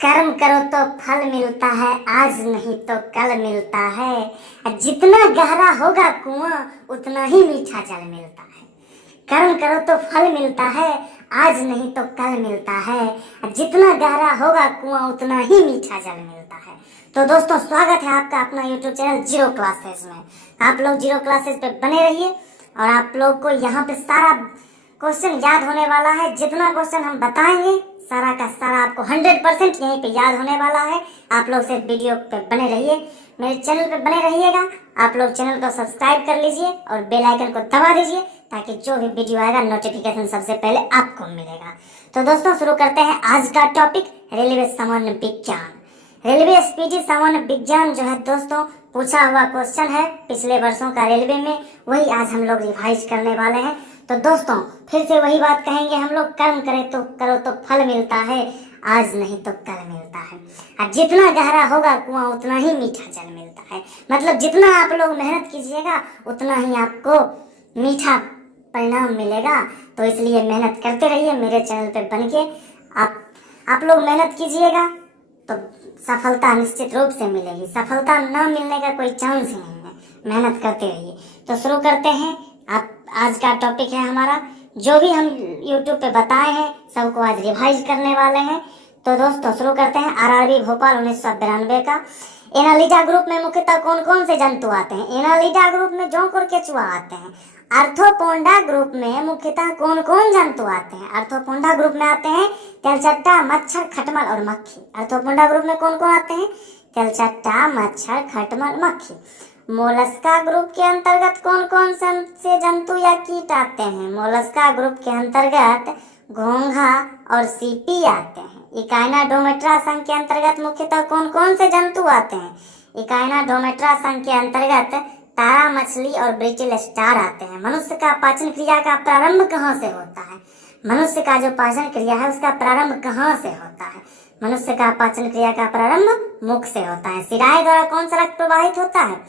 कर्म करो तो फल मिलता है, आज नहीं तो कल मिलता है। जितना गहरा होगा कुआं उतना ही मीठा जल मिलता है। कर्म करो तो फल मिलता है, आज नहीं तो कल मिलता है। जितना गहरा होगा कुआं उतना ही मीठा जल मिलता है। तो दोस्तों, स्वागत है आपका अपना यूट्यूब चैनल जीरो क्लासेस में। आप लोग जीरो क्लासेस पे बने रहिए और आप लोग को यहाँ पे सारा क्वेश्चन याद होने वाला है। जितना क्वेश्चन हम बताएंगे सारा का सारा आपको 100% यहीं पे याद होने वाला है। आप लोग सिर्फ वीडियो पे बने रहिए, मेरे चैनल पे बने रहिएगा। आप लोग चैनल को सब्सक्राइब कर लीजिए और बेल आइकन को दबा दीजिए ताकि जो भी वीडियो आएगा नोटिफिकेशन सबसे पहले आपको मिलेगा। तो दोस्तों, शुरू करते हैं आज का टॉपिक, रेलवे सामान्य विज्ञान। रेलवे स्पीडी सामान्य विज्ञान जो है दोस्तों, पूछा हुआ क्वेश्चन है पिछले वर्षों का रेलवे में, वही आज हम लोग रिवाइज करने वाले हैं। तो दोस्तों, फिर से वही बात कहेंगे हम लोग, कर्म करो तो फल मिलता है, आज नहीं तो कल मिलता है। और जितना गहरा होगा कुआं उतना ही मीठा जल मिलता है। मतलब जितना आप लोग मेहनत कीजिएगा उतना ही आपको मीठा परिणाम मिलेगा। तो इसलिए मेहनत करते रहिए मेरे चैनल पे बन के। आप लोग मेहनत कीजिएगा तो सफलता निश्चित रूप से मिलेगी। सफलता ना मिलने का कोई चांस ही नहीं है। मेहनत करते रहिए। तो शुरू करते हैं। आप आज का टॉपिक है हमारा, जो भी हम यूट्यूब पे बताए हैं सबको आज रिवाइज करने वाले हैं। तो दोस्तों, शुरू करते हैं। आरआरबी भोपाल 1992 का। एनालिडा ग्रुप में मुख्यतः कौन कौन से जंतु आते हैं? एनालिडा ग्रुप में जोंक और केचुआ आते हैं। आर्थ्रोपोडा ग्रुप में मुख्यतः कौन कौन जंतु आते हैं? आर्थ्रोपोडा ग्रुप में आते हैं तेलचट्टा, मच्छर, खटमल और मक्खी। आर्थ्रोपोडा ग्रुप में कौन कौन आते हैं? तेलचट्टा, मच्छर, खटमल, मक्खी। मोलस्का ग्रुप के अंतर्गत कौन कौन से जंतु या कीट आते हैं? मोलस्का ग्रुप के अंतर्गत घोंघा और सीपी आते हैं। इकाइनाडोमेट्रा संघ के अंतर्गत मुख्यतः कौन कौन से जंतु आते हैं? इकाइनाडोमेट्रा संघ के अंतर्गत तारा मछली और ब्रिटिल स्टार आते हैं। मनुष्य का पाचन क्रिया का प्रारंभ कहाँ से होता है? मनुष्य का जो पाचन क्रिया है उसका प्रारंभ कहाँ से होता है? मनुष्य का पाचन क्रिया का प्रारंभ मुख से होता है। शिराएं द्वारा कौन सा रक्त प्रवाहित होता है?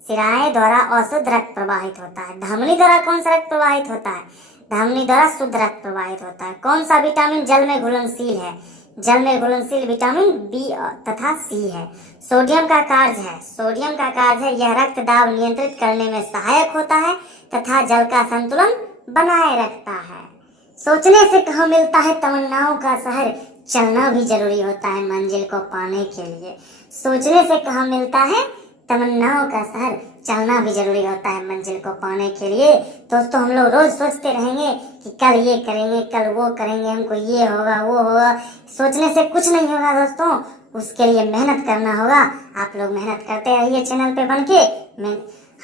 शिराएं द्वारा अशुद्ध रक्त प्रवाहित होता है। धमनी द्वारा कौन सा रक्त प्रवाहित होता है? धमनी द्वारा शुद्ध रक्त प्रवाहित होता है। कौन सा विटामिन जल में घुलनशील है? जल में घुलनशील विटामिन बी तथा सी है। सोडियम का कार्य है। सोडियम का कार्य है यह रक्त दाब नियंत्रित करने में सहायक होता है तथा जल का संतुलन बनाए रखता है। सोचने से कहाँ मिलता है तमन्नाओं का शहर, चलना भी जरूरी होता है मंजिल को पाने के लिए। सोचने से कहाँ मिलता है तमन्नाओं का शहर, चलना भी जरूरी होता है मंजिल को पाने के लिए। दोस्तों, हम लोग रोज सोचते रहेंगे कि कल ये करेंगे, कल वो करेंगे, हमको ये होगा वो होगा। सोचने से कुछ नहीं होगा दोस्तों, उसके लिए मेहनत करना होगा। आप लोग मेहनत करते रहिए चैनल पे बन के।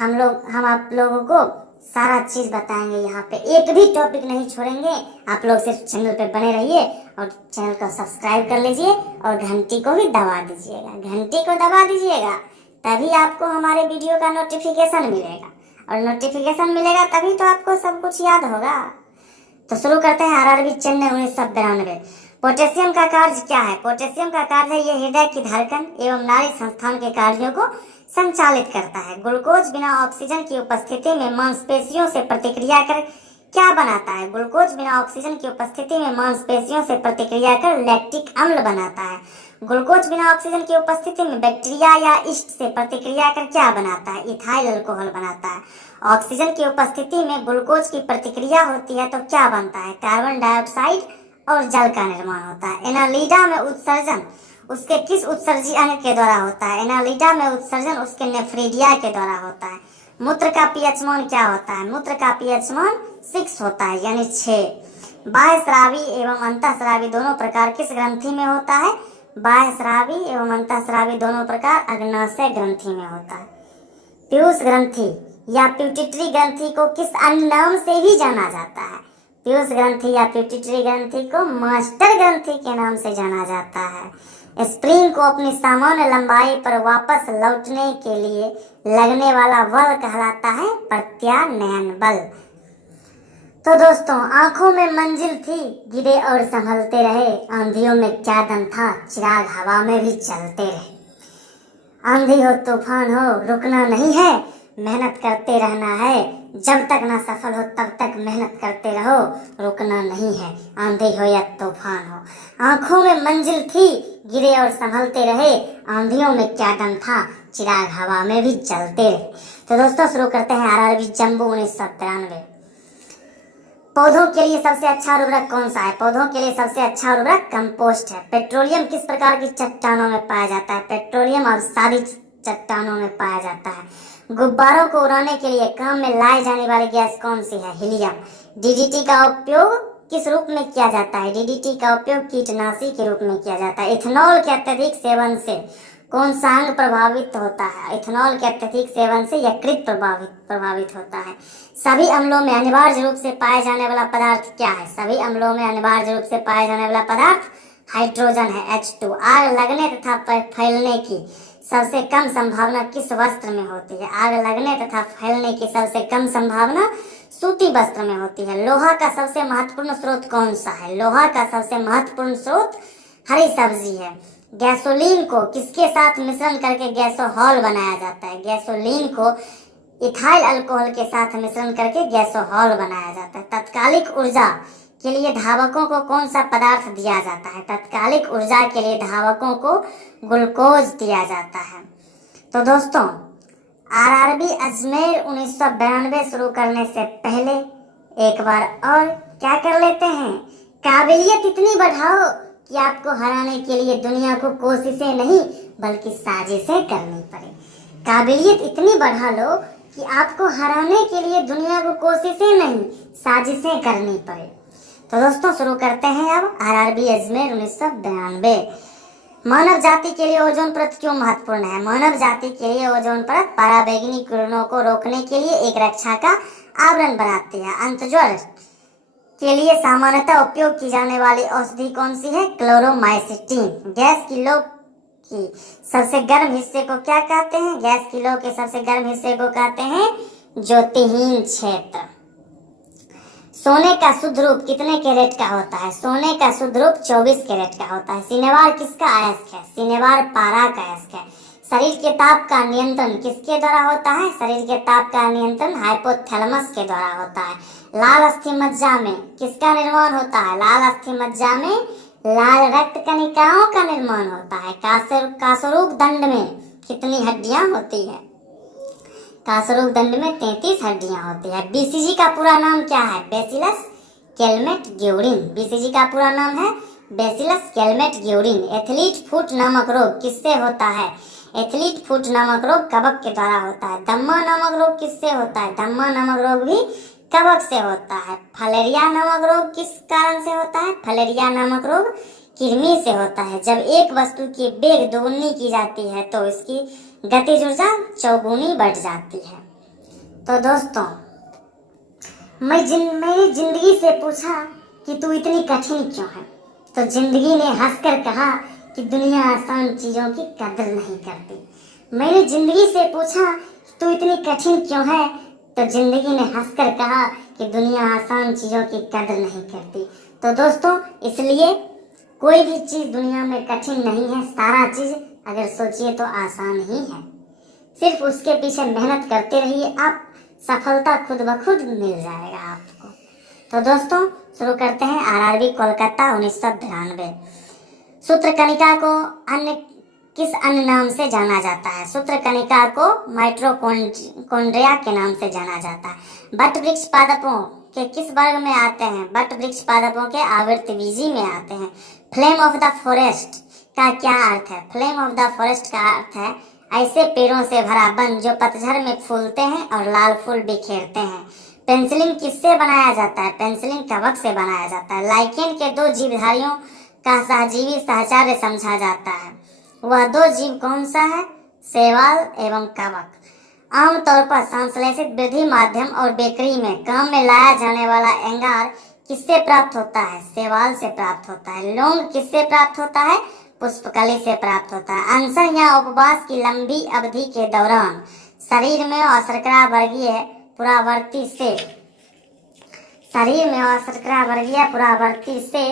हम आप लोगों को सारा चीज बताएंगे। यहाँ पे एक भी टॉपिक नहीं छोड़ेंगे। आप लोग सिर्फ चैनल पे बने रहिए और चैनल को सब्सक्राइब कर लीजिए और घंटी को भी दबा दीजिएगा। घंटी को दबा दीजिएगा तभी आपको हमारे वीडियो का नोटिफिकेशन मिलेगा, और नोटिफिकेशन मिलेगा तभी तो आपको सब कुछ याद होगा। तो शुरू करते हैं। आरआरबी चेन्नई 1992। पोटेशियम का कार्य क्या है? पोटेशियम का कार्य है यह हृदय की धड़कन एवं नाड़ी संस्थान के कार्यों को संचालित करता है। ग्लूकोज बिना ऑक्सीजन की उपस्थिति में मांसपेशियों से प्रतिक्रिया कर क्या बनाता है? ग्लूकोज बिना ऑक्सीजन की उपस्थिति में मांसपेशियों से प्रतिक्रिया कर लैक्टिक अम्ल बनाता है। ग्लूकोज बिना ऑक्सीजन की उपस्थिति में बैक्टीरिया या ईस्ट से प्रतिक्रिया कर क्या बनाता है? इथाइल अल्कोहल बनाता है। ऑक्सीजन की उपस्थिति में ग्लूकोज की प्रतिक्रिया होती है तो क्या बनता है? कार्बन डाइऑक्साइड और जल का निर्माण होता है। एनालिडा में उत्सर्जन उसके किस उत्सर्जी अंग के द्वारा होता है? एनालिडा में उत्सर्जन उसके नेफ्रिडिया के द्वारा होता है। मूत्र का पीएच मान क्या होता है? मूत्र का पीएच मान 6 होता है, यानी 6। बाह्य स्रावी एवं अंतःस्रावी दोनों प्रकार किस ग्रंथि में होता है? बाह्य स्रावी एवं अंतःस्रावी दोनों प्रकार अग्नाशय ग्रंथि में होता है। पीयूष ग्रंथि या प्यूटिटरी ग्रंथि को किस अन्य नाम से भी जाना जाता है? पीयूष ग्रंथि या प्यूटिटरी ग्रंथि को मास्टर ग्रंथि के नाम से जाना जाता है। स्प्रिंग को अपनी सामान्य लंबाई पर वापस लौटने के लिए लगने वाला बल कहलाता है प्रत्यानयन बल। तो दोस्तों, आंखों में मंजिल थी, गिरे और संभलते रहे। आंधियों में क्या दम था, चिराग हवा में भी चलते रहे। आंधी हो तूफान हो रुकना नहीं है, मेहनत करते रहना है, जब तक ना सफल हो तब तक मेहनत करते रहो, रुकना नहीं है, आंधी हो या तूफान हो। आंखों में मंजिल थी, गिरे और संभलते रहे, आंधियों में क्या दम था, चिराग हवा में भी जलते रहे। तो दोस्तों शुरू करते हैं आरआरबी जंबू 1993। पौधों के लिए सबसे अच्छा उर्वरक कौन सा है? पौधों के लिए सबसे अच्छा उर्वरक कंपोस्ट है। पेट्रोलियम किस प्रकार की चट्टानों में पाया जाता है? पेट्रोलियम और सादी चट्टानों में पाया जाता है। गुब्बारों को उड़ाने के लिए काम में लाई जाने वाली गैस कौन सी है? हीलियम। डीडीटी का उपयोग किस रूप में किया जाता है? डीडीटी का उपयोग कीटनाशी के रूप में किया जाता है। इथेनॉल के अत्यधिक सेवन से कौन सा अंग प्रभावित होता है? इथेनॉल के अत्यधिक सेवन से यकृत प्रभावित होता है। सभी अम्लों में अनिवार्य रूप से पाए जाने वाला पदार्थ क्या है? सभी अम्लों में अनिवार्य रूप से पाए जाने वाला पदार्थ हाइड्रोजन है, H2। आग लगने तथा फैलने की सबसे कम संभावना किस वस्त्र में होती है? आग लगने तथा फैलने की सबसे कम संभावना सूती वस्त्र में होती है। लोहा का सबसे महत्वपूर्ण स्रोत कौन सा है? लोहा का सबसे महत्वपूर्ण स्रोत हरी सब्जी है। गैसोलीन को किसके साथ मिश्रण करके गैसोहॉल बनाया जाता है? गैसोलीन को इथाइल अल्कोहल के साथ मिश्रण करके गैसोहॉल बनाया जाता है। तात्कालिक ऊर्जा के लिए धावकों को कौन सा पदार्थ दिया जाता है? तात्कालिक ऊर्जा के लिए धावकों को ग्लूकोज दिया जाता है। तो दोस्तों आरआरबी अजमेर 1992 शुरू करने से पहले एक बार और क्या कर लेते हैं, काबिलियत इतनी बढ़ाओ कि आपको हराने के लिए दुनिया को कोशिशें नहीं बल्कि साजिशें करनी पड़े। काबिलियत इतनी बढ़ा लो कि आपको हराने के लिए दुनिया को कोशिशें नहीं साजिशें करनी पड़े। तो दोस्तों शुरू करते हैं अब आरआरबी अजमेर 1992। मानव जाति के लिए ओजोन परत क्यों महत्वपूर्ण है? मानव जाति के लिए ओजोन परत पराबैंगनी किरणों को रोकने के लिए एक रक्षा का आवरण बनाती है। अंतज्वर के लिए सामान्यतः उपयोग की जाने वाली औषधि कौन सी है? क्लोरोमाइसिटिन। गैस की लो की सबसे गर्म हिस्से को क्या कहते हैं? गैस की लो के सबसे गर्म हिस्से को कहते हैं ज्योतिहीन क्षेत्र। सोने का शुद्ध रूप कितने कैरेट का होता है? सोने का शुद्ध रूप 24 कैरेट का होता है। सिनेवार किसका अयस्क है? सिनेवार पारा का अयस्क है। शरीर के ताप का नियंत्रण किसके द्वारा होता है? शरीर के ताप का नियंत्रण हाइपोथैलेमस के द्वारा होता है। लाल अस्थि मज्जा में किसका निर्माण होता है? लाल अस्थि मज्जा में लाल रक्त कणिकाओं का निर्माण होता है। कासरूक दंड में कितनी हड्डियां होती है? कासरूक दंड में 33 हड्डियां होती है। बीसीजी का पूरा नाम क्या है? Bacillus Calmette Guérin. बीसीजी का पूरा नाम है bacillus Calmette Guérin. Athlete foot नामक रोग किससे होता है? एथलीट फुट नामक रोग कवक के द्वारा होता है। दम्मा नामक रोग किससे होता है? दम्मा नामक रोग भी कवक से होता है। फलेरिया नामक रोग किस कारण से होता है? फलेरिया नामक रोग कृमि से होता है। जब एक वस्तु की वेग दोगुनी की जाती है तो इसकी गतिज ऊर्जा चौगुनी बढ़ जाती है। तो दोस्तों मैंने जिंदगी से पूछा कि तू इतनी कठिन क्यों है? तो जिंदगी ने हंसकर कहा कि दुनिया आसान चीजों की कदर नहीं करती। मैंने जिंदगी से पूछा कि तू इतनी कठिन क्यों है? तो जिंदगी ने हंसकर कहा कि दुनिया आसान चीजों की कदर नहीं करती। तो दोस्तों इसलिए कोई भी चीज दुनिया में कठिन नहीं है। सारा चीज अगर सोचिए तो आसान ही है। सिर्फ उसके पीछे मेहनत करते रहिए, आप सफलता खुद ब खुद मिल जाएगा आपको। तो दोस्तों शुरू करते हैं आरआरबी कोलकाता 1992। सूत्रकणिका को किस अन्य नाम से जाना जाता है? सूत्रकणिका को माइटोकॉन्ड्रिया के नाम से जाना जाता है। बट वृक्ष पादपों के किस वर्ग में आते हैं? बट वृक्ष पादपों के आवृतबीजी में आते हैं। फ्लेम ऑफ द फॉरेस्ट का क्या अर्थ है? फ्लेम ऑफ द फॉरेस्ट का अर्थ है ऐसे पेड़ों से भरा वन जो पतझड़ में फूलते हैं और लाल फूल बिखेरते हैं। पेंसिलिन किससे बनाया जाता है? पेंसिलिन कवक से बनाया जाता है। लाइकेन के दो जीवधारियों का सहजीवी सहचार्य समझा जाता है। वह दो जीव कौन सा है? शैवाल एवं कवक। आमतौर पर संश्लेषित वृद्धि माध्यम और बेकरी में काम में लाया जाने वाला एंगार किससे प्राप्त होता है? शैवाल से प्राप्त होता है। लौंग किससे प्राप्त होता है? पुष्पकली से प्राप्त होता है। अनशन या उपवास की लंबी अवधि के दौरान शरीर में अशर्करा वर्गीय पुरावर्ती से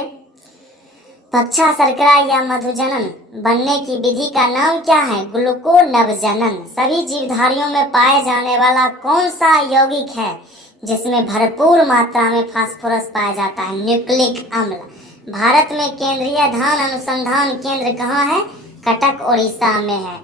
पक्षा शर्करा या मधुजनन बनने की विधि का नाम क्या है? ग्लूकोनवजनन। सभी जीवधारियों में पाए जाने वाला कौन सा यौगिक है जिसमें भरपूर मात्रा में फास्फोरस पाया जाता है? न्यूक्लिक अम्ल। भारत में केंद्रीय धान अनुसंधान केंद्र कहाँ है? कटक उड़ीसा में है।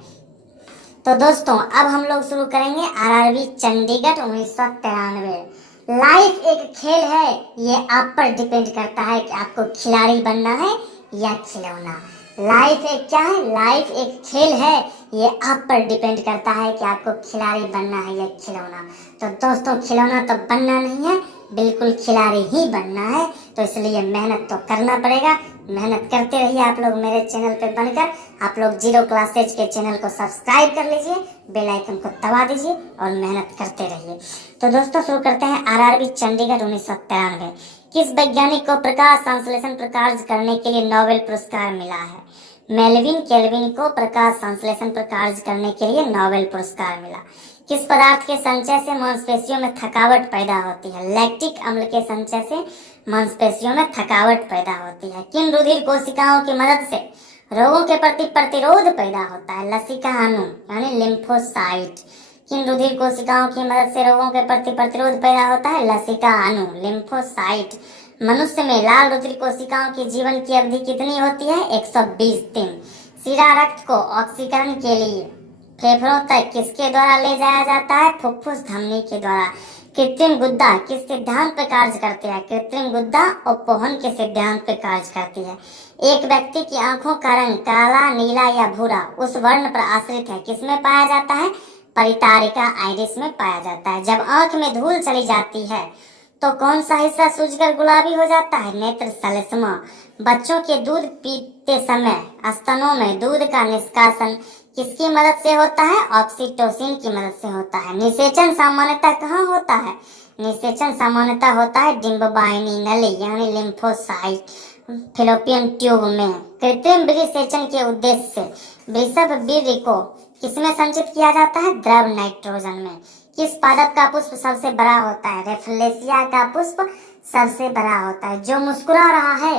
तो दोस्तों अब हम लोग शुरू करेंगे आरआरबी चंडीगढ़ 1993। लाइफ एक खेल है, ये आप पर डिपेंड करता है कि आपको खिलाड़ी बनना है या खिलौना। लाइफ एक क्या है? लाइफ एक खेल है, ये आप पर डिपेंड करता है कि आपको खिलाड़ी बनना है या खिलौना। तो दोस्तों खिलौना तो बनना नहीं है, बिल्कुल खिलाड़ी ही बनना है। तो इसलिए मेहनत तो करना पड़ेगा। मेहनत करते रहिए आप लोग मेरे चैनल पे बनकर। आप लोग जीरो क्लास एज के चैनल को सब्सक्राइब कर लीजिए, बेल आइकन को दबा दीजिए और मेहनत करते रहिए। तो दोस्तों शुरू करते हैं आरआरबी चंडीगढ़ 1993। किस वैज्ञानिक को प्रकाश संश्लेषण प्रकाश करने के लिए नोबेल पुरस्कार मिला है? मेल्विन केल्विन को प्रकाश संश्लेषण प्रकाश करने के लिए नोबेल पुरस्कार मिला। किस पदार्थ के संचय से मांसपेशियों में थकावट पैदा होती है? लैक्टिक अम्ल के संचय से मांसपेशियों में थकावट पैदा होती है। किन रुधिर कोशिकाओं की मदद से रोगों के प्रति प्रतिरोध पैदा होता है? लसिका अणु यानी लिम्फोसाइट। किन रुधिर कोशिकाओं की मदद से रोगों के प्रति प्रतिरोध पैदा होता है? लसिका अणु लिम्फोसाइट। मनुष्य में लाल रुधिर कोशिकाओं की जीवन की अवधि कितनी होती है? 120 दिन। शिरा रक्त को ऑक्सीकरण के लिए फेफड़ों तक किसके द्वारा ले जाया जाता है? फुफ्फुस धमनी के द्वारा। कृत्रिम गुद्दा किस सिद्धांत पर कार्य करती है? कृत्रिम गुद्दा अपहरण के सिद्धांत पर कार्य करती है। एक व्यक्ति की आंखों का रंग काला, नीला या भूरा उस वर्ण पर आश्रित है, किसमें पाया जाता है? परितारिका आइरिस में पाया जाता है। जब आंख में धूल चली जाती है तो कौन सा हिस्सा सूजकर गुलाबी हो जाता है? नेत्र सलिस्मा। बच्चों के दूध पीते समय स्तनों में दूध का निष्कासन किसकी मदद से होता है? ऑक्सीटोसिन की मदद से होता है। निषेचन सामान्यतः कहाँ होता है? निषेचन सामान्यतः होता है डिम्बवाहिनी नली यानी लिम्फोसाइट फिलोपियन ट्यूब में। कृत्रिम विसेचन के उद्देश्य से वृषभ वीर्य को किसमें संचित किया जाता है? द्रव नाइट्रोजन में। किस पादप का पुष्प सबसे बड़ा होता है? रेफलेशिया का पुष्प सबसे बड़ा होता है। जो मुस्कुरा रहा है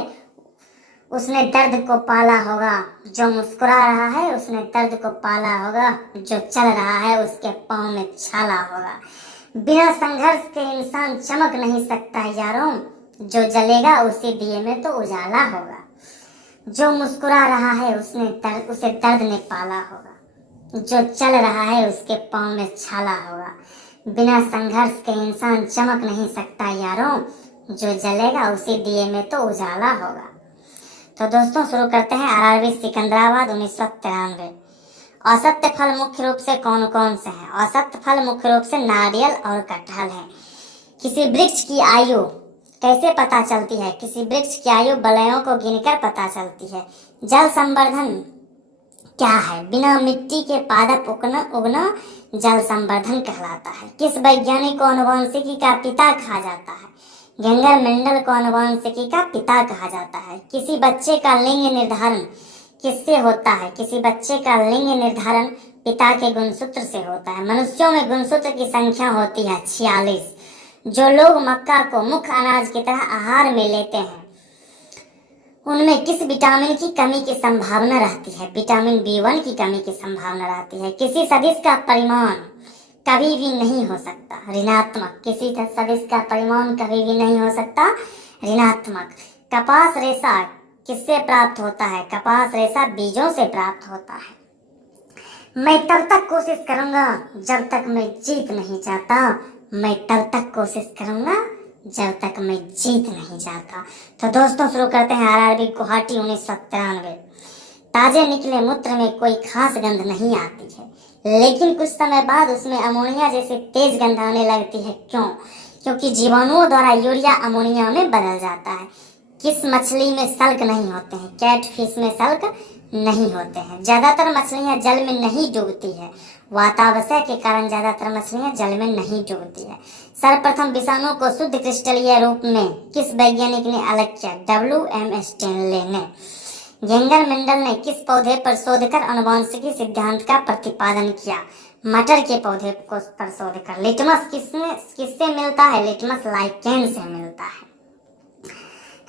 उसने दर्द को पाला होगा। जो मुस्कुरा रहा है उसने दर्द को पाला होगा। जो चल रहा है उसके पाँव में छाला होगा। बिना संघर्ष के इंसान चमक नहीं सकता यारों। जो जलेगा उसी दिए में तो उजाला होगा। जो मुस्कुरा रहा है उसे दर्द ने पाला होगा। जो चल रहा है उसके पाँव में छाला होगा। बिना संघर्ष के इंसान चमक नहीं सकता यारों। जो जलेगा उसी दिए में तो उजाला होगा। तो दोस्तों शुरू करते हैं आरआरबी सिकंदराबाद 1993। औसत फल मुख्य रूप से कौन कौन से हैं? औसत फल मुख्य रूप से नारियल और कटहल है। किसी वृक्ष की आयु कैसे पता चलती है? किसी वृक्ष की आयु बलयों को गिनकर पता चलती है। जल संवर्धन क्या है? बिना मिट्टी के पादप उगना जल संवर्धन कहलाता है। किस वैज्ञानिक को आनुवंशिकी का पिता कहा जाता है? गेंगर मेंडल को आनुवंशिकी का पिता कहा जाता है। किसी बच्चे का लिंग निर्धारण किससे होता है? किसी बच्चे का लिंग निर्धारण पिता के गुणसूत्र से होता है। मनुष्यों में गुणसूत्र की संख्या होती है 46। जो लोग मक्का को मुख्य अनाज की तरह आहार में लेते हैं उनमें किस विटामिन की कमी की संभावना रहती है? विटामिन B1 की कमी की संभावना रहती है। किसी सदिश का परिमाण कभी भी नहीं हो सकता ऋणात्मक। किसी सदिश का परिमाण कभी भी नहीं हो सकता ऋणात्मक। कपास रेशा किससे प्राप्त होता है? कपास रेशा बीजों से प्राप्त होता है। मैं तब तक कोशिश करूंगा जब तक मैं जीत नहीं जाता। मैं तब तक कोशिश करूंगा जब तक मैं जीत नहीं जाता। तो दोस्तों शुरू करते हैं आरआरबी गुवाहाटी 1993। ताजे निकले मूत्र में कोई खास गंध नहीं आती है, लेकिन कुछ समय बाद उसमें अमोनिया जैसी तेज गंध आने लगती है। क्यों? क्योंकि जीवाणुओं द्वारा यूरिया अमोनिया में बदल जाता है। किस मछली में सल्क नहीं होते हैं? कैटफिश में सल्क नहीं होते हैं। ज्यादातर मछलियां जल में नहीं डूबती है। वातावरण के कारण ज्यादातर मछलियां जल में नहीं डूबती है। सर्वप्रथम विषाणु को शुद्ध क्रिस्टलीय रूप में किस वैज्ञानिक ने अलग किया? WM स्टैनले ने। गेंगर मेंडल ने किस पौधे पर शोध कर आनुवंशिकी सिद्धांत का प्रतिपादन किया? मटर के पौधे को पर शोध कर। लिटमस किससे मिलता है? लिटमस लाइकेन से मिलता है।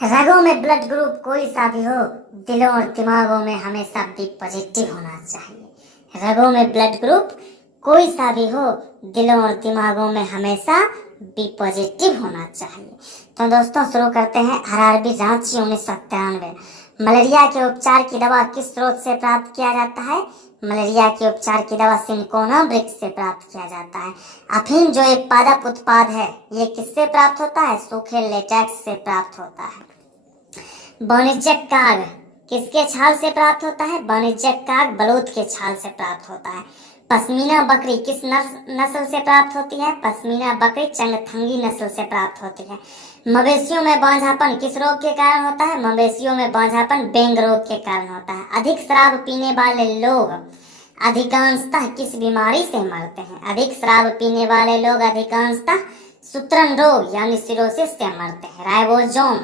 रगों में ब्लड ग्रुप कोई सा भी हो, दिलों और दिमागों में हमेशा बी पॉजिटिव होना चाहिए। रगों में ब्लड ग्रुप कोई सा भी हो, दिलों और दिमागों में हमेशा बी पॉजिटिव होना चाहिए। तो दोस्तों शुरू करते हैं। आरआरबी रांची 1991। मलेरिया के उपचार की दवा किस स्रोत से प्राप्त किया जाता है? मलेरिया के उपचार की दवा सिंकोना वृक्ष से प्राप्त किया जाता है। अफीम जो एक पादप उत्पाद है, ये किससे प्राप्त होता है? सूखे लेटेक्स से प्राप्त होता है। वाणिज्यिक काग किसके छाल से प्राप्त होता है? वाणिज्यिक काग बलूत के छाल से प्राप्त होता है। पश्मीना बकरी किस नस्ल से प्राप्त होती है? पश्मीना बकरी चंगथंगी नस्ल से प्राप्त होती है। मवेशियों में बांझापन किस रोग के कारण होता है? मवेशियों में बांझापन बेंग रोग के कारण होता है। अधिक शराब पीने वाले लोग अधिकांशतः किस बीमारी से मरते हैं? अधिक शराब पीने वाले लोग अधिकांशतः सूत्रण रोग यानी सिरोसिस से मरते हैं। राइबोसोम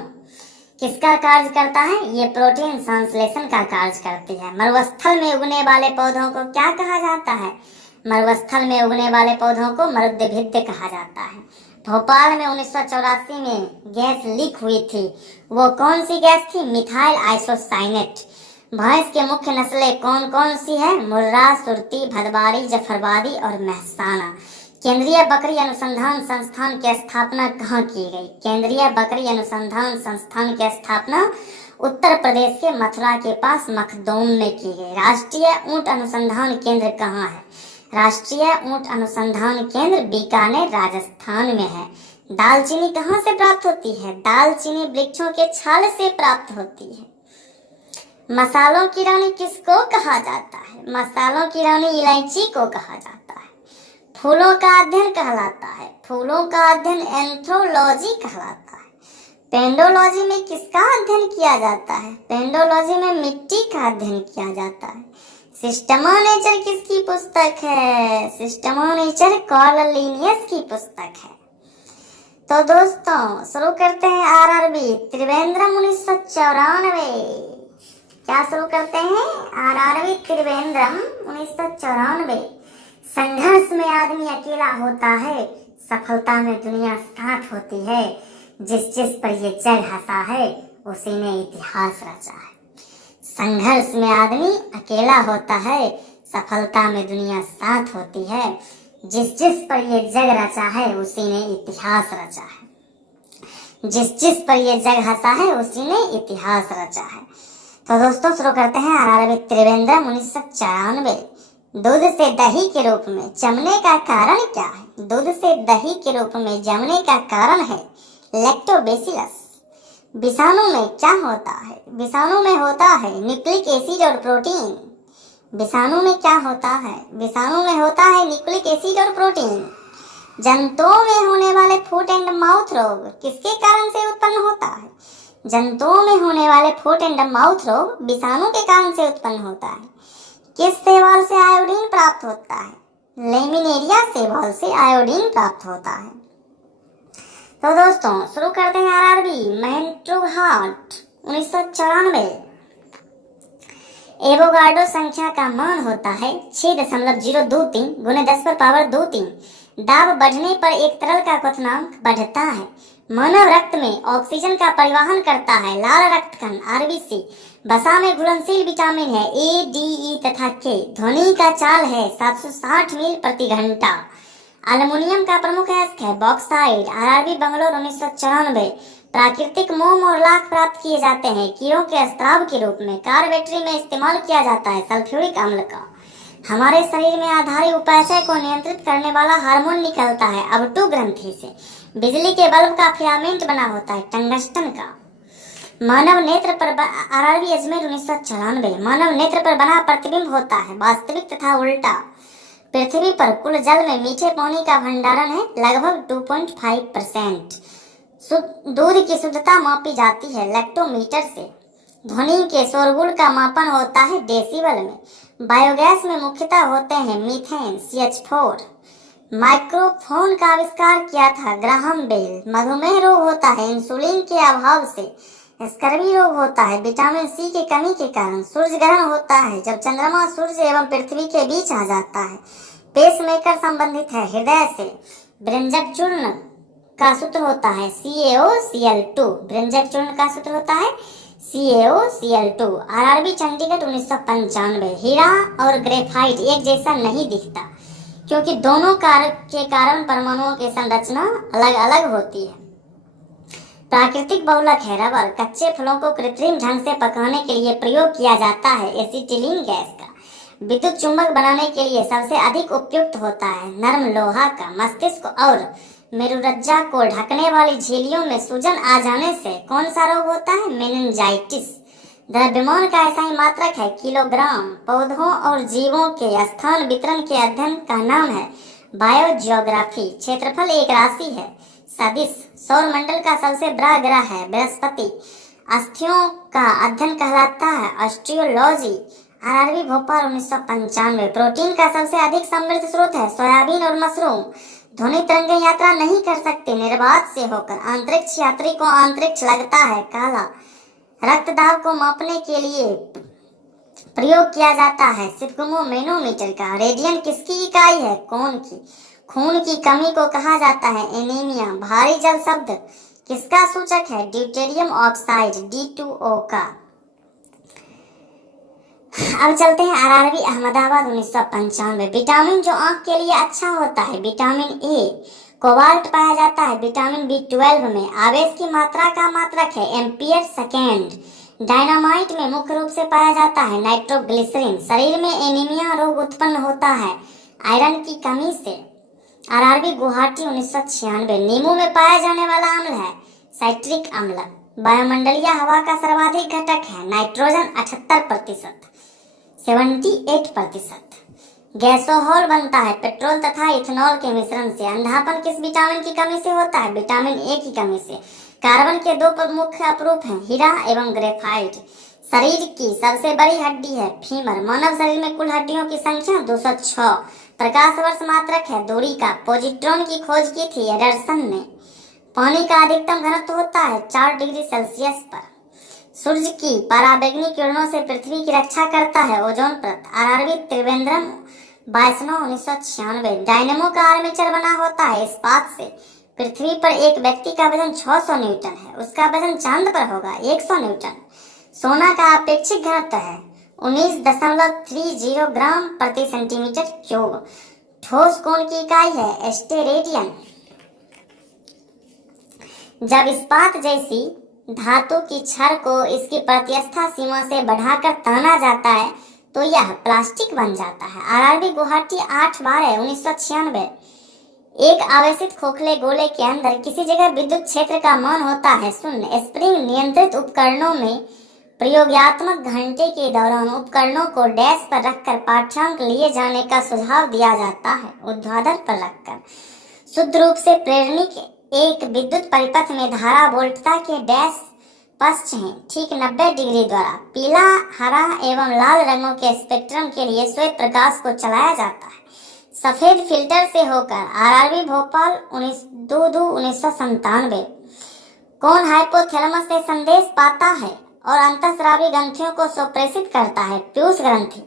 किसका कार्य करता है? ये प्रोटीन संश्लेषण का कार्य करती है। मरुस्थल में उगने वाले पौधों को क्या कहा जाता है? मरुस्थल में उगने वाले पौधों को मरुद्भिद्ध कहा जाता है। भोपाल में 1984 में गैस लीक हुई थी, वो कौन सी गैस थी? Methyl isocyanate. भैंस के मुख्य नस्लें कौन कौन सी है? मुर्रा, सुरती, भदवारी, जफरवादी और महसाना। केंद्रीय बकरी अनुसंधान संस्थान की स्थापना कहाँ की गई? केंद्रीय बकरी अनुसंधान संस्थान की स्थापना उत्तर प्रदेश के मथुरा के पास मखदूम में की गई। राष्ट्रीय ऊंट अनुसंधान केंद्र कहाँ है? राष्ट्रीय ऊंट अनुसंधान केंद्र बीकानेर राजस्थान में है। दालचीनी कहाँ से प्राप्त होती है? दालचीनी वृक्षों के छाल से प्राप्त होती है। मसालों की रानी किसको कहा जाता है? मसालों की रानी इलायची को कहा जाता है। फूलों का अध्ययन कहलाता है। फूलों का अध्ययन एंथ्रोलॉजी कहलाता है। पेंडोलॉजी में किसका अध्ययन किया जाता है? पेंडोलॉजी में मिट्टी का अध्ययन किया जाता है। सिस्टमा नेचर किसकी पुस्तक है? सिस्टमा नेचर कार्ल लिनियस की पुस्तक है। तो दोस्तों शुरू करते हैं आरआरबी त्रिवेंद्रम 1994। क्या शुरू करते हैं? आरआरबी त्रिवेंद्रम 1994। संघर्ष में आदमी अकेला होता है, सफलता में दुनिया साथ होती है। जिस जिस पर ये जग हंसा है, उसी ने इतिहास रचा है। संघर्ष में आदमी अकेला होता है, सफलता में दुनिया साथ होती है। जिस जिस पर ये जग रचा है, उसी ने इतिहास रचा है। जिस जिस पर ये जग हंसा है, उसी ने इतिहास रचा है। तो दोस्तों शुरू करते हैं आरआरबी त्रिवेंद्रम 1994। दूध से दही के रूप में जमने का कारण क्या है? दूध से दही के रूप में जमने का कारण है लैक्टोबैसिलस। विषाणु में क्या होता है? विषाणु में होता है न्यूक्लिक एसिड और प्रोटीन। विषाणु में क्या होता है? विषाणु में होता है न्यूक्लिक एसिड और प्रोटीन। जंतुओं में होने वाले फुट एंड माउथ रोग किसके कारण से उत्पन्न होता है? जंतुओं में होने वाले फुट एंड माउथ रोग विषाणु के कारण से उत्पन्न होता है। किस शैवाल से आयोडीन प्राप्त होता है? लेमिनेरिया शैवाल से आयोडीन प्राप्त होता है। तो दोस्तों शुरू करते हैं आरआरबी मैंट्रूहार्ट 1994। एवोगाड्रो संख्या का मान होता है 6.023 × 10⁻²3। दाब बढ़ने पर एक तरल का क्वथनांक बढ़ता है। मानव रक्त में ऑक्सीजन का परिवहन करता है लाल रक्त कण आरबीसी। वसा में घुलनशील विटामिन है ए, डी, ई तथा के। ध्वनि का चाल है 760 मील प्रति घंटा। एल्युमिनियम का प्रमुख अयस्क है बॉक्साइड। आरआरबी बंगलोर 1994। प्राकृतिक मोम और लाख प्राप्त किए जाते हैं कीड़ों के स्त्राव के रूप में। कार बैटरी में इस्तेमाल किया जाता है सल्फ्यूरिक अम्ल का। हमारे शरीर में आधारी उपाशय को नियंत्रित करने वाला हार्मोन निकलता है अबटू ग्रंथि से। बिजली के बल्ब का फिलामेंट बना होता है टंगस्टन का। मानव नेत्र पर आरआरबी अजमेर 1994। मानव नेत्र पर बना प्रतिबिंब होता है वास्तविक तथा उल्टा। पृथ्वी पर कुल जल में मीठे पानी का भंडारण है लगभग 2.5%। दूध की शुद्धता मापी जाती है लैक्टोमीटर से। ध्वनि के शोरगुल का मापन होता है डेसिबल में। बायोगैस में मुख्यतः होते हैं मीथेन CH4। माइक्रोफोन का आविष्कार किया था ग्राहम बेल। मधुमेह रोग होता है इंसुलिन के अभाव से। स्कर्वी रोग होता है विटामिन सी की कमी के कारण। सूर्य ग्रहण होता है जब चंद्रमा सूर्य एवं पृथ्वी के बीच आ जाता है। पेसमेकर संबंधित है हृदय से। ब्रंजक चूर्ण का सूत्र होता है CaOCl2। व्यंजक चूर्ण का सूत्र होता है CaOCl2। आरआरबी चंडीगढ़ 1995। हीरा और ग्रेफाइट एक जैसा नहीं दिखता क्योंकि दोनों कारक के कारण परमाणुओं की संरचना अलग अलग होती है। प्राकृतिक बहुलक है रबर। कच्चे फलों को कृत्रिम ढंग से पकाने के लिए प्रयोग किया जाता है एसिटिलीन गैस का। विद्युत चुंबक बनाने के लिए सबसे अधिक उपयुक्त होता है नर्म लोहा का। मस्तिष्क और मेरुरज्जा को ढकने वाली झिल्लियों में सूजन आ जाने से कौन सा रोग होता है? मेनिंजाइटिस। द्रव्यमान का ऐसा ही मात्रक है किलोग्राम। पौधों और जीवों के स्थान वितरण के अध्ययन का नाम है बायोजियोग्राफी। क्षेत्रफल एक राशि है सदिश। सौरमंडल का सबसे बड़ा ग्रह है बृहस्पति। अस्थियों का अध्ययन कहलाता है ऑस्ट्रियोलॉजी। आरआरबी भोपाल 1995। प्रोटीन का सबसे अधिक समृद्ध स्रोत है सोयाबीन और मशरूम। ध्वनि तरंगें यात्रा नहीं कर सकती निर्वात से होकर। अंतरिक्ष यात्री को अंतरिक्ष लगता है काला। रक्त दाब को मापने के लिए प्रयोग किया जाता है सिफगमो मैनोमीटर का। रेडियन किसकी इकाई है? कौन की? खून की कमी को कहा जाता है एनीमिया। भारी जल शब्द किसका सूचक है? ड्यूटेरियम ऑक्साइड D2O का। अब चलते हैं आरआरबी अहमदाबाद 1995। विटामिन जो आंख के लिए अच्छा होता है विटामिन ए। कोबाल्ट पाया जाता है विटामिन B12 में। आवेश की मात्रा का मात्रक है एम्पियर सेकेंड। डायनामाइट में मुख्य रूप से पाया जाता है नाइट्रोग्लिसरीन। शरीर में एनीमिया रोग उत्पन्न होता है आयरन की कमी से। आरआरबी गुवाहाटी 1996। नींबू में पाया जाने वाला अम्ल है साइट्रिक अम्ल। वायुमंडलीय हवा का सर्वाधिक घटक है नाइट्रोजन 78%, 78%। गैसोहॉल बनता है पेट्रोल तथा इथेनॉल के मिश्रण से। अंधापन किस विटामिन की कमी से होता है? विटामिन ए की कमी से। कार्बन के दो मुख्य अपरूप हैं हीरा एवं ग्रेफाइट। शरीर की सबसे बड़ी हड्डी है फीमर। मानव शरीर में कुल हड्डियों की संख्या 206 प्रकाश वर्ष मात्रक है दूरी का। पॉजिट्रॉन की खोज की थी एडरसन ने। पानी का अधिकतम घनत्व होता है 4 डिग्री सेल्सियस पर। सूर्य की पराबैंगनी किरणों से पृथ्वी की रक्षा करता है ओजोन परत। आरआरबी त्रिवेंद्रम 22/9/1996। डायनेमो का आर्मेचर बना होता है इस्पात से। पृथ्वी पर एक व्यक्ति का वजन 600 न्यूटन है। उसका वजन चांद पर होगा 100 न्यूटन। सोना का अपेक्षिक घनत्व है 19.30 ग्राम प्रति सेंटीमीटर क्यूब। ठोस कोण की इकाई है एस्टेरेडियन। जब इस्पात जैसी धातु की छड़ को इसकी प्रत्यस्था सीमा से बढ़ाकर ताना जाता है तो यह प्लास्टिक बन जाता है। आरआरबी गुवाहाटी 8/12/1996। एक आवेशित खोखले गोले के अंदर किसी जगह विद्युत क्षेत्र का मान होता है शून्य। स्प्रिंग नियंत्रित उपकरणों में प्रयोगात्मक घंटे के दौरान उपकरणों को डैश पर रखकर पाठ्यांक लिए जाने का सुझाव दिया जाता है ऊर्ध्वाधर पर रखकर। शुद्ध रूप से प्रेरणिक एक विद्युत परिपथ में धारा वोल्टता के डैश पक्ष हैं ठीक 90 डिग्री द्वारा। पीला, हरा एवं लाल रंगों के स्पेक्ट्रम के लिए श्वेत प्रकाश को चलाया जाता है सफेद फिल्टर से होकर। आरआरबी भोपाल 1997। कौन हाइपोथैलेमस से संदेश पाता है और अंतःस्रावी ग्रंथियों को सुप्रेषित करता है? पीयूष ग्रंथि।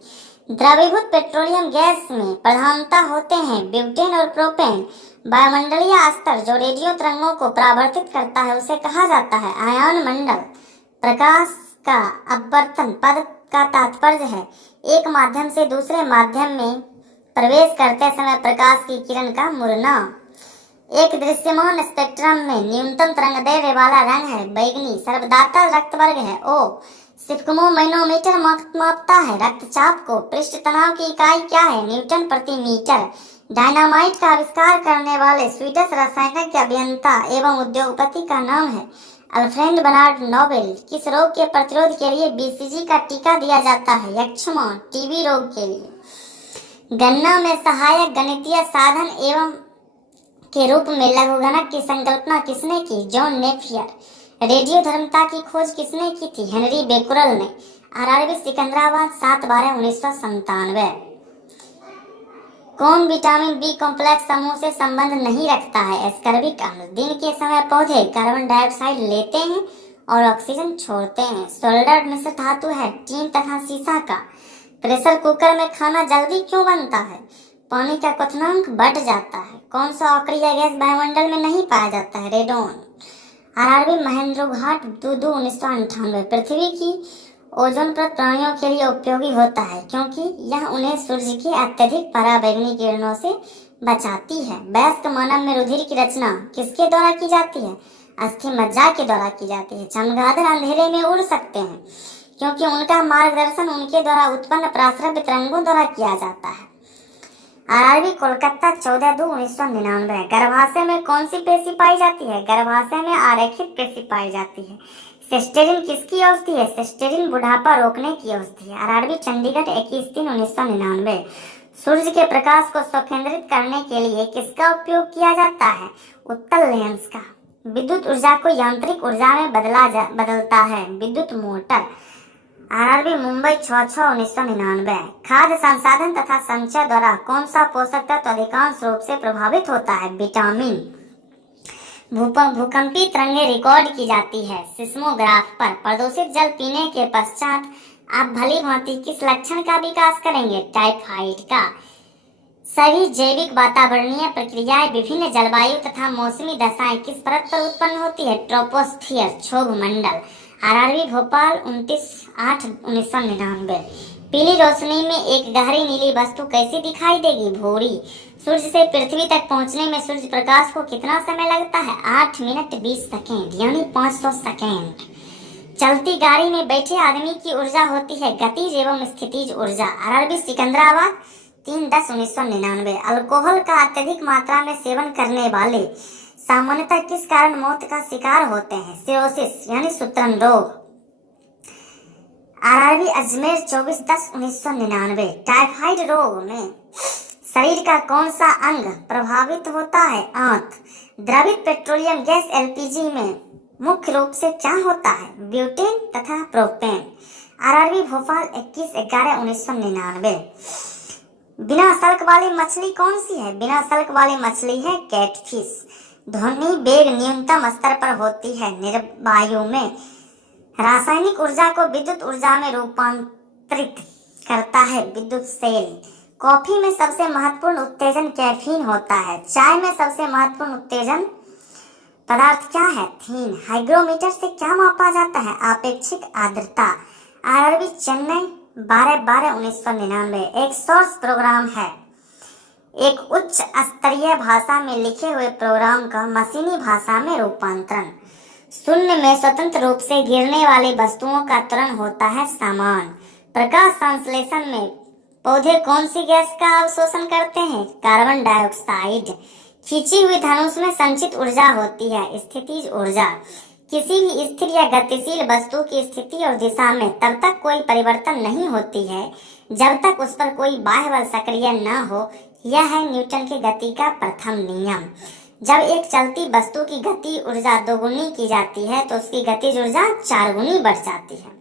द्रवीभूत पेट्रोलियम गैस में प्रधानता होते हैं ब्यूटेन और प्रोपेन। वायुमंडलीय स्तर जो रेडियो तरंगों को परावर्तित करता है उसे कहा जाता है आयन मंडल। प्रकाश का अपवर्तन पद का तात्पर्य है एक माध्यम से दूसरे माध्यम में प्रवेश करते समय प्रकाश की किरण का मुड़ना। एक दृश्यमान स्पेक्ट्रम में न्यूनतम तरंगदैर्घ्य वाला रंग है बैगनी। सर्वदाता रक्त वर्ग है O। सिफगमो मैनोमीटर मापता है रक्तचाप को। पृष्ठ तनाव की इकाई क्या है? न्यूटन प्रति मीटर। डायनामाइट का आविष्कार करने वाले स्वीडिश रासायनिक अभियंता एवं उद्योगपति का नाम है अल्फ्रेड बर्नार्ड नोबेल। किस रोग के प्रतिरोध के लिए BCG का टीका दिया जाता है? यक्षमा टीबी रोग के लिए। गणना में सहायक गणितीय साधन एवं के रूप में लघुगणक की संकल्पना किसने की? John Napier. रेडियो धर्मता की खोज किसने की थी? हेनरी बेकुरल ने। आरआरबी सिकंदराबाद 7/12/1997। कौन विटामिन बी कॉम्प्लेक्स समूह से संबंध नहीं रखता है? एस्कर्बिक अम्ल। दिन के समय पौधे कार्बन डाइऑक्साइड लेते हैं और ऑक्सीजन छोड़ते हैं। सोल्डर्ड मिश्र धातु है टीन तथा सीसा का। प्रेशर कुकर में खाना जल्दी क्यों बनता है? पानी का क्वथनांक बढ़ जाता है। कौन सा अक्रिय गैस वायुमंडल में नहीं पाया जाता है? रेडोन। आरआरबी महेंद्र घाट 2/2/1998। पृथ्वी की ओजोन परत प्राणियों के लिए उपयोगी होता है क्योंकि यह उन्हें सूर्य की अत्यधिक पराबैंगनी किरणों से बचाती है। वयस्क मानव में रुधिर की रचना किसके द्वारा की जाती है? अस्थि मज्जा के द्वारा की जाती है। चमगादड़ अंधेरे में उड़ सकते हैं क्योंकि उनका मार्गदर्शन उनके द्वारा उत्पन्न पराश्रव्य तरंगों द्वारा किया जाता है। आरआरबी कोलकाता 14/2/1999। गर्भाशय में कौन सी पेशी पाई जाती है? गर्भाशय में आरेखित पेशी पाई जाती है। सिस्टेरिन किसकी औषधि है? सिस्टेरिन बुढ़ापा रोकने की औषधि है। आरआरबी चंडीगढ़ 21/3/1999। सूर्य के प्रकाश को संकेंद्रित करने के लिए किसका उपयोग किया जाता है? उत्तल लेंस का। विद्युत ऊर्जा को यांत्रिक ऊर्जा में बदलता है विद्युत मोटर। आरआरबी मुंबई 6/6/1999। खाद्य संसाधन तथा संचय द्वारा कौन सा पोषक तत्व अधिकांश रूप से प्रभावित होता है? विटामिन। भूकंपीय तरंगें रिकॉर्ड की जाती है सिस्मोग्राफ पर। प्रदूषित जल पीने के पश्चात आप भली भांति किस लक्षण का विकास करेंगे? टाइफाइड का। सभी जैविक वातावरणीय प्रक्रियाएं विभिन्न जलवायु तथा मौसमी दशाएं किस परत पर उत्पन्न होती है? ट्रोपोस्फियर, क्षोभ मंडल। आरआरबी भोपाल 29/8/1999। पीली रोशनी में एक गहरी नीली वस्तु कैसी दिखाई देगी? भूरी। सूर्य से पृथ्वी तक पहुंचने में सूर्य प्रकाश को कितना समय लगता है? 8 मिनट 20 सेकेंड यानी 500 सेकेंड। चलती गाड़ी में बैठे आदमी की ऊर्जा होती है गतिज एवं स्थितिज ऊर्जा। आरआरबी सिकंदराबाद 3/10/1999। अल्कोहल का अत्यधिक मात्रा में सेवन करने वाले सामान्यतः किस कारण मौत का शिकार होते हैं? सिरोसिस यानी सूत्रण रोग। आरआरबी अजमेर 24/10/1999। टाइफाइड रोग में शरीर का कौन सा अंग प्रभावित होता है? आंत। द्रवित पेट्रोलियम गैस एलपीजी में मुख्य रूप से क्या होता है? ब्यूटेन तथा प्रोपेन। आरआरबी भोपाल 21/11/1999। बिना सल्क वाली मछली कौन सी है? बिना सल्क वाली मछली है कैटफिश। ध्वनि वेग न्यूनतम स्तर पर होती है निर्वायु में। रासायनिक ऊर्जा को विद्युत ऊर्जा में रूपांतरित करता है विद्युत सेल। कॉफी में सबसे महत्वपूर्ण उत्तेजन कैफीन होता है। चाय में सबसे महत्वपूर्ण उत्तेजन पदार्थ क्या है? थीन। हाइग्रोमीटर से क्या मापा जाता है? आपेक्षिक आर्द्रता। आरआरबी चेन्नई 12/12/1999। एक सोर्स प्रोग्राम है एक उच्च स्तरीय भाषा में लिखे हुए प्रोग्राम का मशीनी भाषा में रूपांतरण। शून्य में स्वतंत्र रूप से गिरने वाली वस्तुओं का त्वरण होता है समान। प्रकाश संश्लेषण में पौधे कौन सी गैस का अवशोषण करते हैं? Carbon dioxide. खींची हुई धनुष में संचित ऊर्जा होती है स्थितिज ऊर्जा। किसी भी स्थिर या गतिशील वस्तु की स्थिति और दिशा में तब तक कोई परिवर्तन नहीं होती है जब तक उस पर कोई बाह्य बल सक्रिय न हो। यह है न्यूटन की गति का प्रथम नियम। जब एक चलती वस्तु की गति ऊर्जा दोगुनी की जाती है तो उसकी गतिज ऊर्जा 4 गुनी बढ़ जाती है।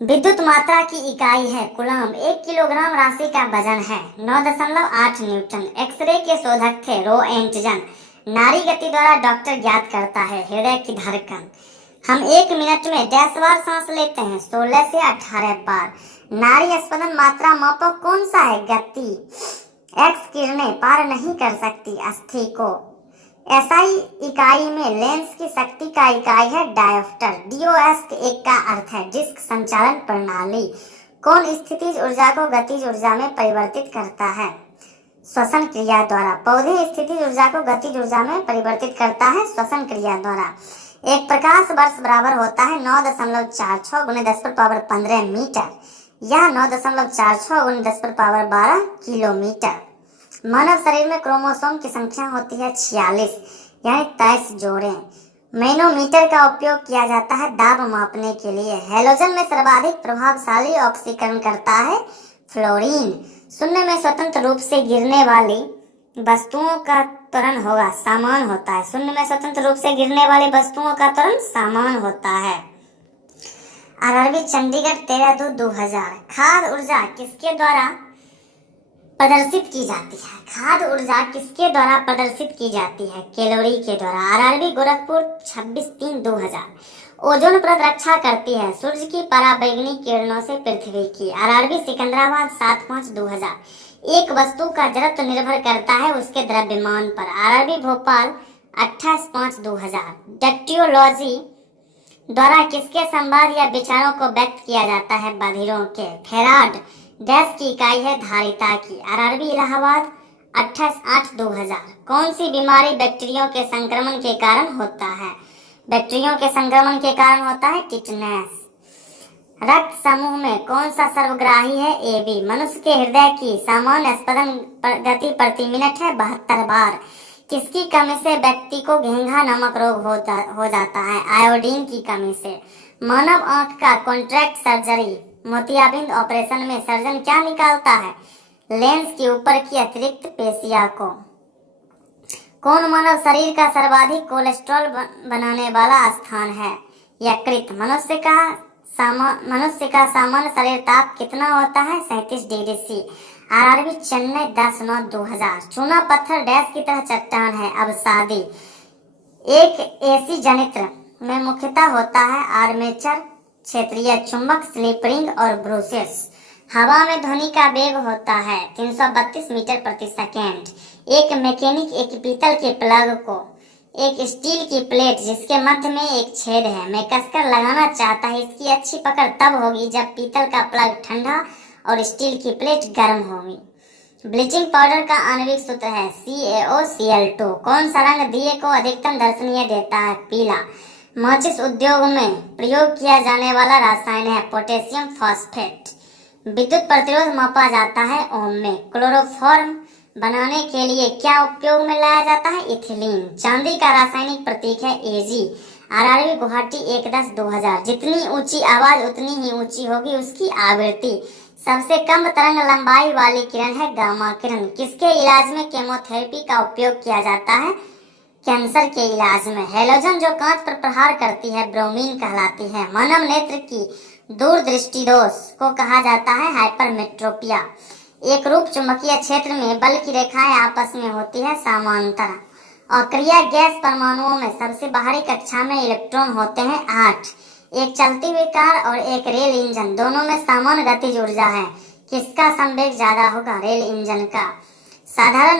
विद्युत मात्रा की इकाई है कूलम। 1 किलोग्राम राशि का वजन है 9.8 न्यूटन। एक्सरे के शोधक थे रो एंटजन। नाड़ी गति द्वारा डॉक्टर ज्ञात करता है हृदय की धड़कन। हम 1 मिनट में 10 बार सांस लेते हैं? 16 से 18 बार। नाड़ी स्पंदन मात्रा मापक कौन सा है? गति। एक्स किरणें पार नहीं कर सकती अस्थि को। एसआई इकाई में लेंस की शक्ति का इकाई है डायोप्टर। डीओएस एक का अर्थ है डिस्क संचालन प्रणाली। कौन स्थितिज ऊर्जा को गतिज ऊर्जा में परिवर्तित करता है? श्वसन क्रिया द्वारा। पौधे स्थितिज ऊर्जा को गतिज ऊर्जा में परिवर्तित करता है श्वसन क्रिया द्वारा। एक प्रकाश वर्ष बराबर होता है 9.46 × 10⁻15 मीटर या 9.46 × 10⁻12 किलोमीटर। मानव शरीर में क्रोमोसोम की संख्या होती है 46 यानी 23 जोड़े। मैनोमीटर का उपयोग किया जाता है दाब मापने के लिए। हैलोजन में सर्वाधिक प्रभावशाली ऑक्सीकरण करता है फ्लोरीन। शून्य में स्वतंत्र रूप से गिरने वाली वस्तुओं का त्वरण होगा समान होता है। शून्य में स्वतंत्र रूप से गिरने वाली वस्तुओं का त्वरण समान होता है। आरआरबी चंडीगढ़ 13/2/2000। खाद्य ऊर्जा किसके द्वारा प्रदर्शित की जाती है? खाद्य ऊर्जा किसके द्वारा प्रदर्शित की जाती है? कैलोरी के द्वारा। आरआरबी गोरखपुर 26/3/2000। ओजोन परत रक्षा करती है सूर्य की पराबैंगनी किरणों से पृथ्वी की। आरआरबी सिकंदराबाद 7/5/2000। एक वस्तु का जड़त्व निर्भर करता है उसके द्रव्यमान पर। आरआरबी भोपाल 28/5/2000। डक्टियोलॉजी द्वारा किसके संवाद या विचारों को व्यक्त किया जाता है? बधिरों के। फेराड डैश की इकाई है धारिता की। आरआरबी इलाहाबाद 28/8/2000। कौन सी बीमारी बैक्टीरिया के संक्रमण के कारण होता है? बैक्टीरिया के संक्रमण के कारण होता है टिटनेस। रक्त समूह में कौन सा सर्वग्राही है? AB। मनुष्य के हृदय की सामान्य स्पंदन गति प्रति मिनट है 72 बार। किसकी कमी से व्यक्ति को घेंघा नामक रोग हो जाता है? आयोडीन की कमी से। मानव आंख का कॉन्ट्रैक्ट सर्जरी मोतियाबिंद ऑपरेशन में सर्जन क्या निकालता है? लेंस के ऊपर की अतिरिक्त पेशिया को। कौन मानव शरीर का सर्वाधिक कोलेस्ट्रॉल बनाने वाला स्थान है? यकृत। मनुष्य का सामान्य शरीर ताप कितना होता है? 37 डिग्री C। आरआरबी चेन्नई 10/9/2000। चूना पत्थर डैश की तरह चट्टान है अवसादी। एक एसी जनित्र में मुख्यतः होता है आर्मेचर, क्षेत्रीय चुंबक, स्लिप रिंग और ब्रूसेस। हवा में ध्वनि का वेग होता है 332 मीटर प्रति सेकेंड। एक मैकेनिक एक पीतल के प्लग को एक स्टील की प्लेट जिसके मध्य में एक छेद है में कसकर लगाना चाहता है, इसकी अच्छी पकड़ तब होगी जब पीतल का प्लग ठंडा और स्टील की प्लेट गर्म होगी। ब्लीचिंग पाउडर का आणविक सूत्र है CaOCl2। कौन सा रंग दिए को अधिकतम दर्शनीय देता है? पीला। माचिस उद्योग में प्रयोग किया जाने वाला रसायन है पोटेशियम फॉस्फेट। विद्युत प्रतिरोध मापा जाता है ओम में। क्लोरोफॉर्म बनाने के लिए क्या उपयोग में लाया जाता है? इथिलीन। चांदी का रासायनिक प्रतीक है Ag। आरआरबी गुवाहाटी 1/10/2000। जितनी ऊंची आवाज उतनी ही ऊंची होगी उसकी आवृत्ति। सबसे कम तरंग लंबाई वाली किरण है गामा किरण। किसके इलाज में केमोथेरेपी का उपयोग किया जाता है? कैंसर के इलाज में। हैलोजन जो कांच पर प्रहार करती है ब्रोमीन कहलाती है। मानव नेत्र की दूरदृष्टि दोष को कहा जाता है हाइपरमेट्रोपिया। एक रूप चुंबकीय क्षेत्र में बल की रेखाएं आपस में होती है समांतर। अक्रिय गैस परमाणुओं में सबसे बाहरी कक्षा में इलेक्ट्रॉन होते हैं 8। एक चलती हुई कार और एक रेल इंजन दोनों में समान गतिज ऊर्जा है। किसका संवेग ज्यादा होगा? रेल इंजन का। साधारण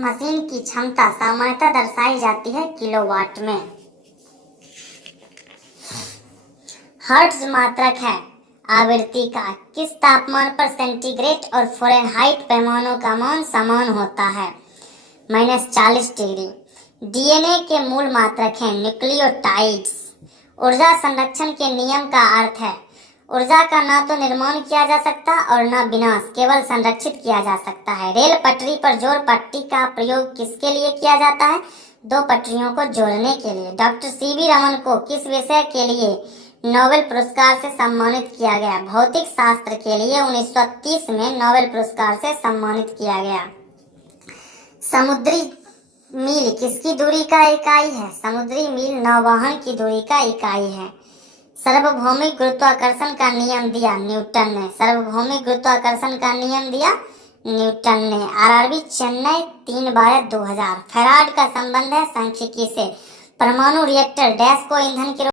मशीन की क्षमता सामान्यतः दर्शाई जाती है किलोवाट में। हर्ट्ज मात्रक है आवृत्ति का। किस तापमान पर सेंटीग्रेड और फ़ारेनहाइट पैमानों का मान समान होता है? -40 डिग्री। डीएनए के मूल मात्रक हैं न्यूक्लियोटाइड्स। ऊर्जा संरक्षण के नियम का अर्थ है ऊर्जा का ना तो निर्माण किया जा सकता और न विनाश, केवल संरक्षित किया जा सकता है। रेल पटरी पर जोड़ पट्टी का प्रयोग किसके लिए किया जाता है? दो पटरियों को जोड़ने के लिए। डॉक्टर CV रमन को किस विषय के लिए नोबेल पुरस्कार से सम्मानित किया गया? भौतिक शास्त्र के लिए 1930 में नोबेल पुरस्कार से सम्मानित किया गया। समुद्री मील किसकी दूरी का इकाई है? समुद्री मील नौवहन की दूरी का इकाई है। सार्वभौमिक गुरुत्वाकर्षण का नियम दिया न्यूटन ने। सार्वभौमिक गुरुत्वाकर्षण का नियम दिया न्यूटन ने। आरआरबी चेन्नई 3/2000। फेराड का संबंध है सांख्यिकी से। परमाणु रिएक्टर डैश को ईंधन के